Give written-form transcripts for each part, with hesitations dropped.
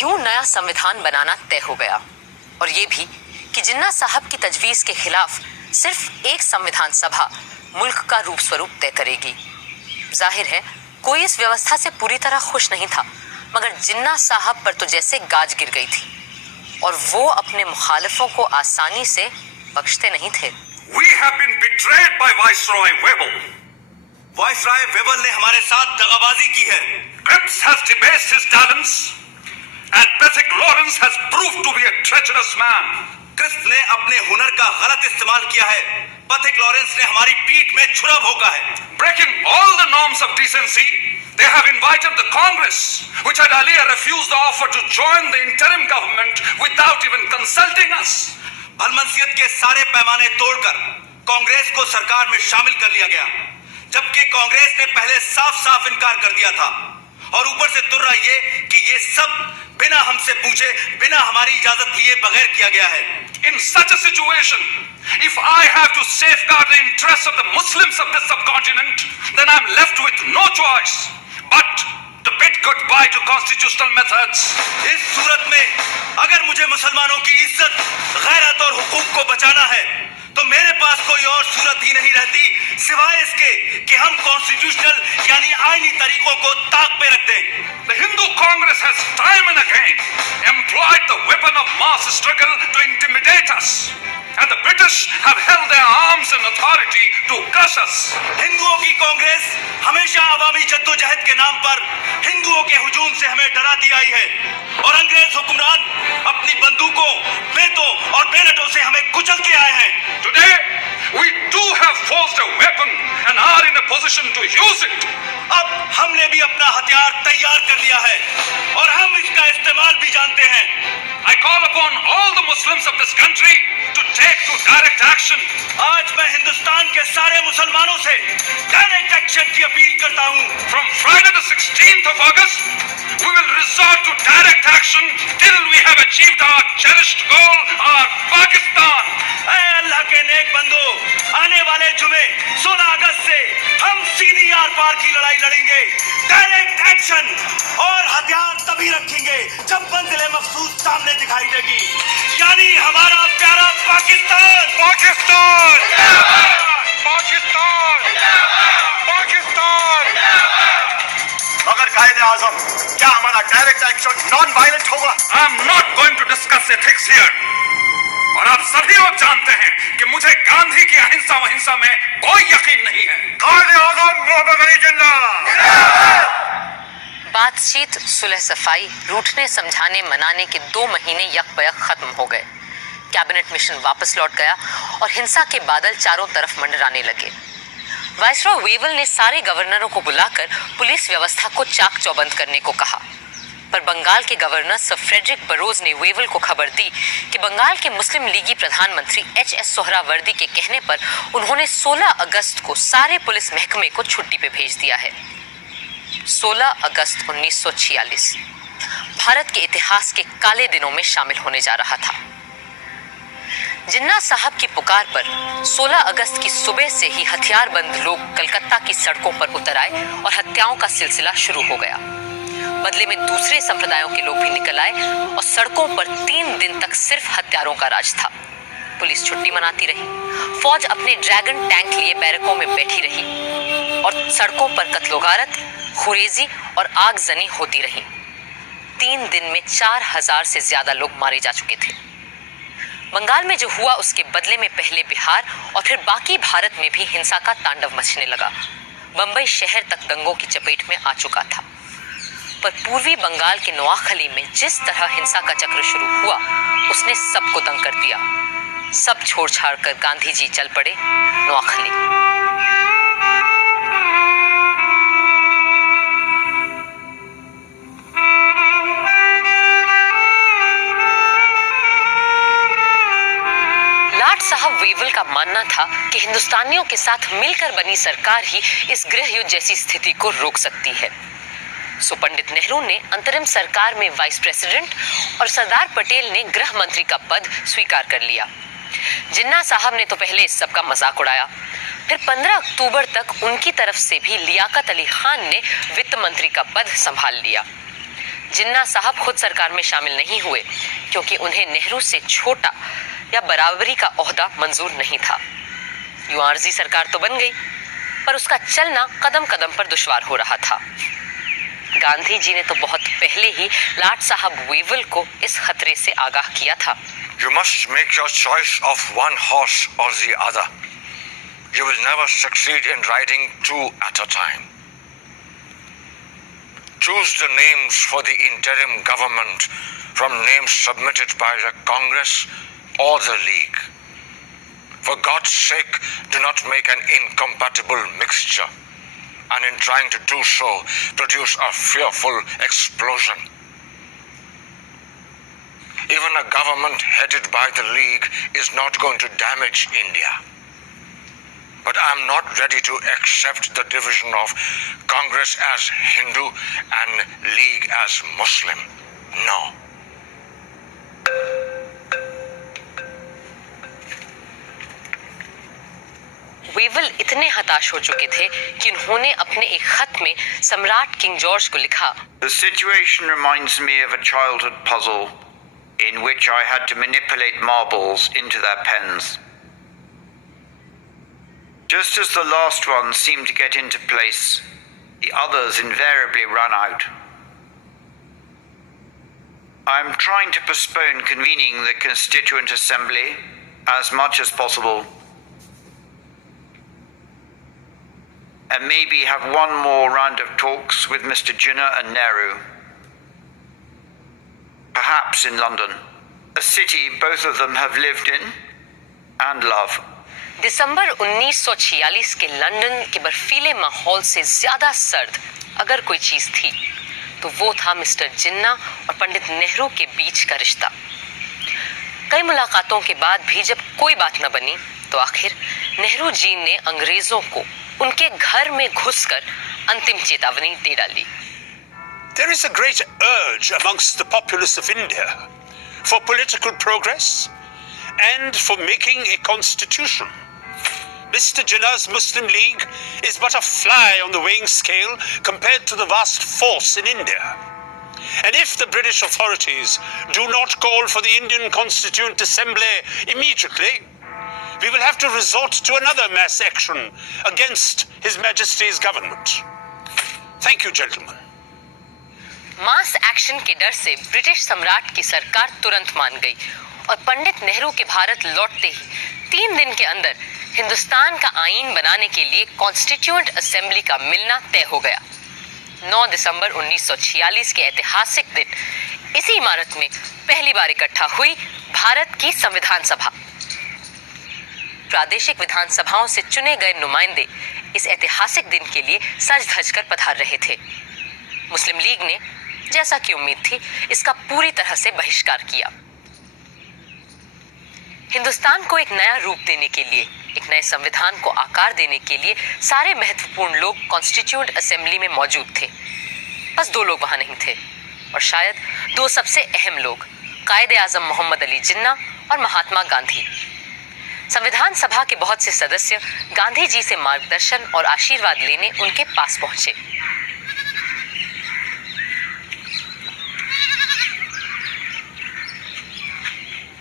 यूं नया संविधान बनाना तय हो गया और ये भी कि जिन्ना साहब की तजवीज के खिलाफ सिर्फ एक संविधान सभा मुल्क का रूप स्वरूप तय करेगी। जाहिर है कोई इस व्यवस्था से पूरी तरह खुश नहीं था, मगर जिन्ना साहब पर तो जैसे गाज गिर गई थी और वो अपने मुखालिफों को आसानी से बख्शते नहीं थे। We have been betrayed by Viceroy Webble. Viceroy Wavell ने हमारे साथ दगाबाजी की है। Cripps has debased his talents and Pethick Lawrence has proved to be a treacherous man. Cripps ने अपने हुनर का गलत इस्तेमाल किया है। पेथिक लॉरेंस ने हमारी पीठ में छुरा भोंका है। Breaking all the norms of decency, they have invited the Congress, which had earlier refused the offer to join the interim government without even consulting us. भलमनसियत के सारे पैमाने तोड़कर कांग्रेस को सरकार में शामिल कर लिया गया, जबकि कांग्रेस ने पहले साफ साफ इनकार कर दिया था। और ऊपर से तुर्रा ये कि ये सब बिना हमसे पूछे, बिना हमारी इजाजत लिए बगैर किया गया है। In such a situation, if I have to safeguard the interests of the Muslims of this subcontinent, then I'm left with no choice but to bid goodbye to constitutional methods. इस सूरत में अगर मुझे मुसलमानों की इज्जत, गैरत और हुकूक को बचाना है तो मेरे पास कोई और सूरत ही नहीं रहती सिवाय इसके कि हम कॉन्स्टिट्यूशनल यानी आईनी तरीकों को ताक पे रख दें। The Hindu Congress has time and again employed the weapon of mass struggle to intimidate us, and the British have held their arms and authority to crush us. हिंदुओं की कांग्रेस हमेशा अवामी जद्दोजहद के नाम पर हिंदुओं के हुजूम से हमें डराती आई है और अंग्रेज हुक्मरान अपनी बंदूकों, बेतों और बेलटों से हमें कुचल के आए हैं। Today, we too have forged a weapon and are in a position to use it. अब हमने भी अपना हथियार तैयार कर लिया है और हम इसका इस्तेमाल भी जानते हैं। I call upon all the Muslims of this country to take to direct action. आज मैं हिंदुस्तान के सारे मुसलमानों से डायरेक्ट एक्शन की अपील करता हूँ। From Friday the 16th of August, we will resort to direct action till we have achieved our cherished goal, our Pakistan. ऐ अल्लाह के नेक बंदो, आने वाले जुमे 16 अगस्त से हम सीधी आर पार की लड़ाई लड़ेंगे। डायरेक्ट एक्शन और हथियार तभी रखेंगे जब मंजिल मकसूद सामने दिखाई देगी, यानी हमारा प्यारा पाकिस्तान। Pakistan! Pakistan! Pakistan! मगर कायदे आजम, क्या हमारा डायरेक्ट एक्शन नॉन वायलेंट होगा? I am not going to discuss ethics here. और आप सभी लोग जानते हैं कि मुझे गांधी की अहिंसा वहिंसा में कोई यकीन नहीं है। कायदे आजम मोहम्मद अली जिन्ना। बातचीत, सुलह सफाई, रूठने समझाने मनाने के 2 महीने यकबयक खत्म हो गए। कैबिनेट मिशन वापस लौट गया और हिंसा के बादल चारों तरफ मंडराने लगे। वाइसरॉय वेवल ने सारे गवर्नरों को बुलाकर पुलिस व्यवस्था को चाक चौबंद करने को कहा, पर बंगाल के गवर्नर सर फ्रेडरिक बरोज ने वेवल को खबर दी कि बंगाल के मुस्लिम लीगी प्रधानमंत्री एच.एस. सोहरावर्दी के कहने पर उन्होंने 16 अगस्त को सारे पुलिस महकमे को छुट्टी पे भेज दिया है। 16 अगस्त 1946 भारत के इतिहास के काले दिनों में शामिल होने जा रहा था। जिन्ना साहब की पुकार पर 16 अगस्त की सुबह से ही हथियारबंद लोग कलकत्ता की सड़कों पर उतर आए और हत्याओं का सिलसिला शुरू हो गया। बदले में दूसरे संप्रदायों के लोग भी निकल आए और सड़कों पर 3 दिन तक सिर्फ हत्यारों का राज था। पुलिस छुट्टी मनाती रही, फौज अपने ड्रैगन टैंक लिए बैरकों में बैठी रही और सड़कों पर कत्लोगारत, खुरेजी और आगजनी होती रही। 3 दिन में 4000 से ज्यादा लोग मारे जा चुके थे। बंगाल में जो हुआ उसके बदले में पहले बिहार और फिर बाकी भारत में भी हिंसा का तांडव मचने लगा। बंबई शहर तक दंगों की चपेट में आ चुका था, पर पूर्वी बंगाल के नोआखली में जिस तरह हिंसा का चक्र शुरू हुआ उसने सबको दंग कर दिया। सब छोड़ छाड़ कर गांधी जी चल पड़े नोआखली। लाट साहब वेवल का मानना था कि हिंदुस्तानियों के साथ मिलकर बनी सरकार ही इस गृह युद्ध जैसी स्थिति को रोक सकती है। सो पंडित नेहरू ने अंतरिम सरकार में वाइस प्रेसिडेंट और सरदार पटेल ने गृह मंत्री का पद स्वीकार कर लिया। जिन्ना साहब ने तो पहले इस सब का मजाक उड़ाया, फिर 15 अक्टूबर तक उनकी तरफ से भी लियाकत अली खान ने वित्त मंत्री का पद संभाल लिया। जिन्ना साहब खुद सरकार में शामिल नहीं हुए क्योंकि उन्हें नेहरू से छोटा या बराबरी का ओहदा मंजूर नहीं था। यूं आर्जी सरकार तो बन गई, पर उसका चलना कदम कदम पर दुश्वार हो रहा था। गांधी जी ने तो बहुत पहले ही लाट साहब वेवल को इस खतरे से आगाह किया था। You must make your choice of one horse or the other. You will never succeed in riding two at a time. Choose the names for the interim government from names submitted by the Congress or the League. For God's sake, do not make an incompatible mixture, and in trying to do so, produce a fearful explosion. Even a government headed by the League is not going to damage India. But I am not ready to accept the division of Congress as Hindu and League as Muslim. No. Wavell इतने हताश हो चुके थे कि उन्होंने अपने एक खत में सम्राट किंग जॉर्ज को लिखा, The situation reminds me of a childhood puzzle in which I had to manipulate marbles into their pens. Just as the last one seemed to get into place, the others invariably run out. I am trying to postpone convening the Constituent Assembly as much as possible, and maybe have one more round of talks with Mr. Jinnah and Nehru. Perhaps in London, a city both of them have lived in and love. दिसंबर 1946 के London के बर्फीले माहौल से ज्यादा सर्द अगर कोई चीज थी तो वो था मिस्टर जिन्ना और पंडित नेहरू के बीच का रिश्ता। कई मुलाकातों के बाद भी जब कोई बात न बनी तो आखिर नेहरू जी ने अंग्रेजों को उनके घर में घुसकर अंतिम चेतावनी दे डाली। There is a great urge amongst the populace of India for political progress and for making a constitution. Mr. Jinnah's Muslim League is but a fly on the weighing scale compared to the vast force in India. And if the British authorities do not call for the Indian Constituent Assembly immediately, we will have to resort to another mass action against His Majesty's government. Thank you, gentlemen. Mass action के डर से British सम्राट की सरकार तुरंत मान गई और पंडित नेहरू के भारत लौटते ही 3 दिन के अंदर हिंदुस्तान का आईन बनाने के लिए कॉन्स्टिट्यूएंट असेंबली का मिलना तय हो गया। 9 दिसंबर 1946 के ऐतिहासिक दिन इसी इमारत में पहली बार इकट्ठा हुई भारत की संविधान सभा। प्रादेशिक विधानसभाओं से चुने गए नुमाइंदे इस ऐतिहासिक दिन के लिए सज धज कर पधार रहे थे। मुस्लिम लीग ने, जैसा कि उम्मीद थी, इसका पूरी तरह से बहिष्कार किया। हिंदुस्तान को एक नया रूप देने के लिए, एक नए संविधान को आकार देने के लिए सारे महत्वपूर्ण लोग कॉन्स्टिट्यूएंट असेंबली में मौजूद थे। बस 2 लोग वहां नहीं थे, और शायद 2 सबसे अहम लोग, कायदे आजम मोहम्मद अली जिन्ना और महात्मा गांधी। संविधान सभा के बहुत से सदस्य गांधी जी से मार्गदर्शन और आशीर्वाद लेने उनके पास पहुंचे।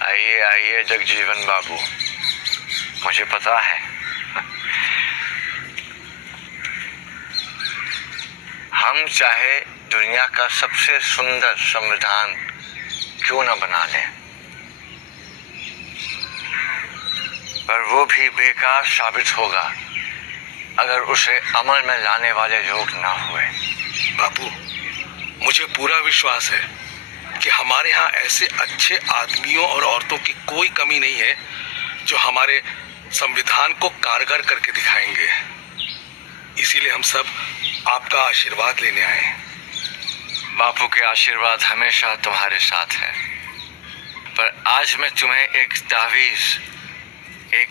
आइए आइए जगजीवन बाबू, मुझे पता है हम चाहे दुनिया का सबसे सुंदर संविधान क्यों न बना लें, पर वो भी बेकार साबित होगा अगर उसे अमल में लाने वाले लोग ना हुए। बापू, मुझे पूरा विश्वास है कि हमारे यहाँ ऐसे अच्छे आदमियों और औरतों की कोई कमी नहीं है जो हमारे संविधान को कारगर करके दिखाएंगे। इसीलिए हम सब आपका आशीर्वाद लेने आए हैं। बापू के आशीर्वाद हमेशा तुम्हारे साथ है, पर आज मैं तुम्हें एक तावीज, एक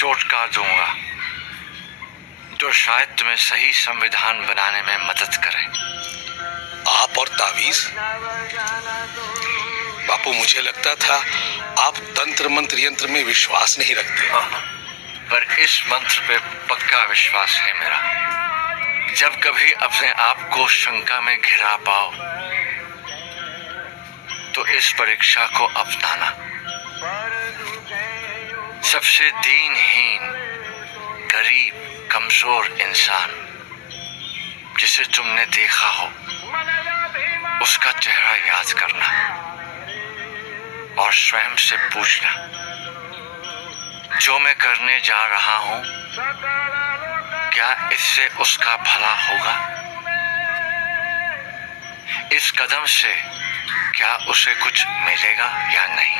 टोटका दूंगा जो शायद तुम्हें सही संविधान बनाने में मदद करे। आप और तावीज? बापू, मुझे लगता था आप तंत्र मंत्र यंत्र में विश्वास नहीं रखते। पर इस मंत्र पे पक्का विश्वास है मेरा। जब कभी अपने आप को शंका में घिरा पाओ तो इस परीक्षा को अपनाना। सबसे दीनहीन, गरीब, कमजोर इंसान जिसे तुमने देखा हो, उसका चेहरा याद करना और स्वयं से पूछना, जो मैं करने जा रहा हूं, क्या इससे उसका भला होगा? इस कदम से क्या उसे कुछ मिलेगा या नहीं?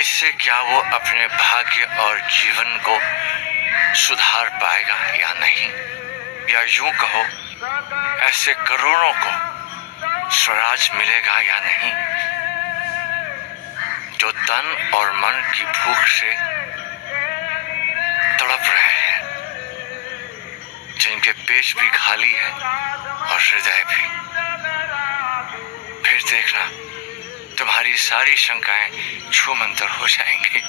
इससे क्या वो अपने भाग्य और जीवन को सुधार पाएगा या नहीं? या यूं कहो, ऐसे करोड़ों को स्वराज मिलेगा या नहीं, जो तन और मन की भूख से तड़प रहे हैं, जिनके पेट भी खाली है और हृदय भी। फिर देखना, तुम्हारी सारी शंकाएं छूमंतर हो जाएंगी।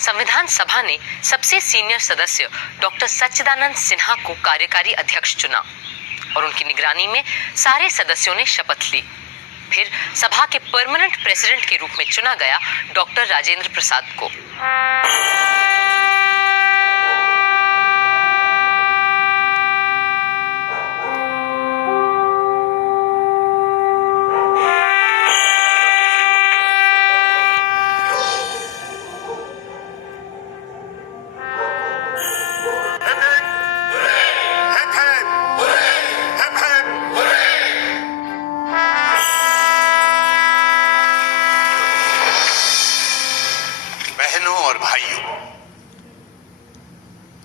संविधान सभा ने सबसे सीनियर सदस्य डॉक्टर सच्चिदानंद सिन्हा को कार्यकारी अध्यक्ष चुना और उनकी निगरानी में सारे सदस्यों ने शपथ ली। फिर सभा के परमानेंट प्रेसिडेंट के रूप में चुना गया डॉक्टर राजेंद्र प्रसाद को। और भाइयों,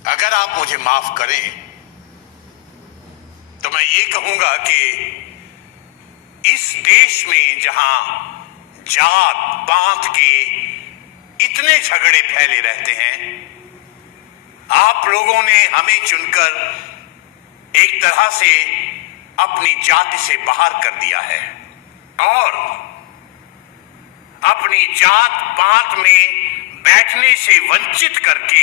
अगर आप मुझे माफ करें तो मैं ये कहूंगा कि इस देश में जहां जात पात के इतने झगड़े फैले रहते हैं, आप लोगों ने हमें चुनकर एक तरह से अपनी जाति से बाहर कर दिया है और अपनी जात पात में बैठने से वंचित करके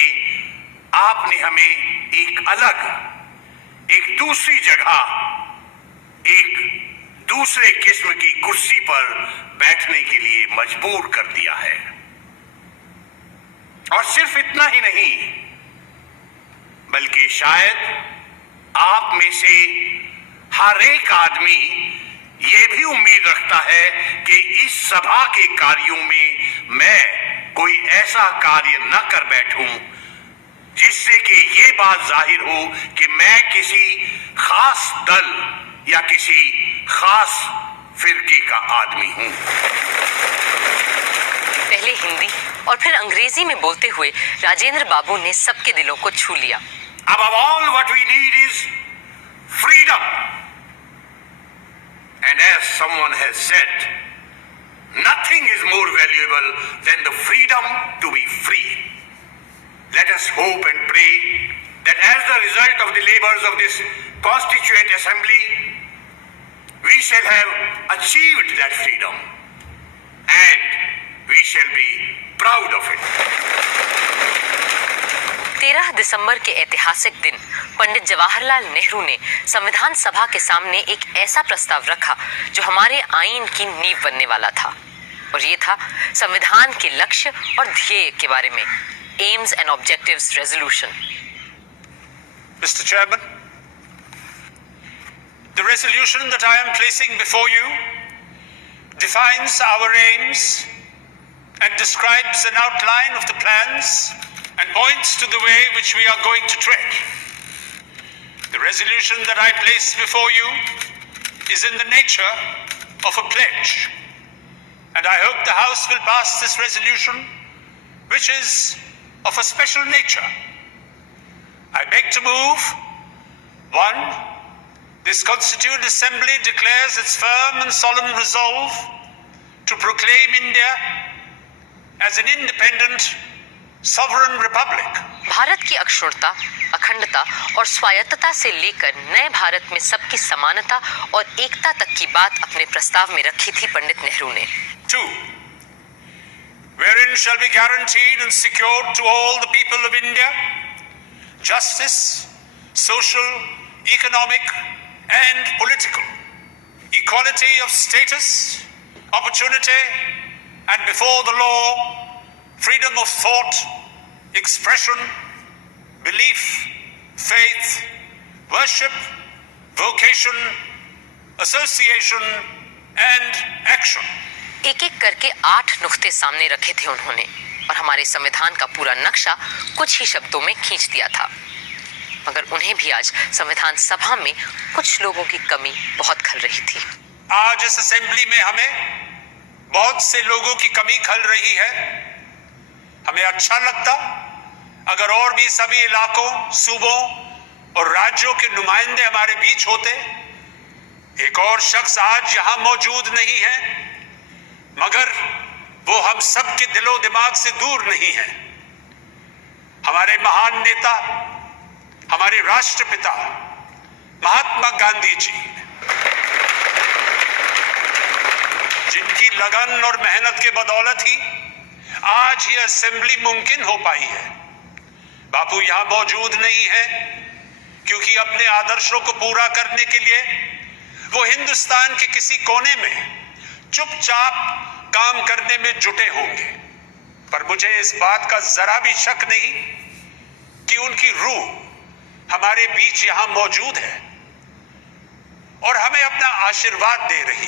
आपने हमें एक अलग, एक दूसरी जगह, एक दूसरे किस्म की कुर्सी पर बैठने के लिए मजबूर कर दिया है। और सिर्फ इतना ही नहीं, बल्कि शायद आप में से हर एक आदमी ये भी उम्मीद रखता है कि इस सभा के कार्यों में मैं कोई ऐसा कार्य न कर बैठूं जिससे कि ये बात जाहिर हो कि मैं किसी खास दल या किसी खास फिरके का आदमी हूं। पहले हिंदी और फिर अंग्रेजी में बोलते हुए राजेंद्र बाबू ने सबके दिलों को छू लिया। Above all, what we need is freedom. And as someone has said, nothing is more valuable than the freedom to be free. Let us hope and pray that as the result of the labors of this Constituent Assembly, we shall have achieved that freedom and we shall be proud of it. 13 दिसंबर के ऐतिहासिक दिन पंडित जवाहरलाल नेहरू ने संविधान सभा के सामने एक ऐसा प्रस्ताव रखा जो हमारे आईन की नींव बनने वाला था, और ये था संविधान के लक्ष्य और ध्येय के बारे में, AIIMS and objectives resolution. Mr. Chairman, the resolution that I am placing before you defines our aims and describes an outline of the plans and points to the way which we are going to tread. The resolution that I place before you is in the nature of a pledge, and I hope the House will pass this resolution, which is of a special nature. I beg to move, 1. This Constituent Assembly declares its firm and solemn resolve to proclaim India as an independent, sovereign republic Bharat की अक्षुण्णता, अखंडता और स्वायत्तता से लेकर नए भारत में सबकी समानता और एकता तक की बात अपने प्रस्ताव में रखी थी पंडित नेहरू ने। 2. Wherein shall be guaranteed and secured to all the people of India justice, social, economic and political, equality of status, opportunity and before the law, freedom of thought, expression, belief, faith, worship, vocation, association and action. एक एक करके 8 नुक्ते सामने रखे थे उन्होंने और हमारे संविधान का पूरा नक्शा कुछ ही शब्दों में खींच दिया था। मगर उन्हें भी आज संविधान सभा में कुछ लोगों की कमी बहुत खल रही थी। आज इस असेंबली में हमें बहुत से लोगों की कमी खल रही है। हमें अच्छा लगता अगर और भी सभी इलाकों, सूबों और राज्यों के नुमाइंदे हमारे बीच होते। एक और शख्स आज यहां मौजूद नहीं है, मगर वो हम सब के दिलो दिमाग से दूर नहीं है। हमारे महान नेता, हमारे राष्ट्रपिता महात्मा गांधी जी, जिनकी लगन और मेहनत के बदौलत ही आज ये असेंबली मुमकिन हो पाई है। बापू यहां मौजूद नहीं है क्योंकि अपने आदर्शों को पूरा करने के लिए वो हिंदुस्तान के किसी कोने में चुपचाप काम करने में जुटे होंगे। पर मुझे इस बात का जरा भी शक नहीं कि उनकी रूह हमारे बीच यहां मौजूद है और हमें अपना आशीर्वाद दे रही है।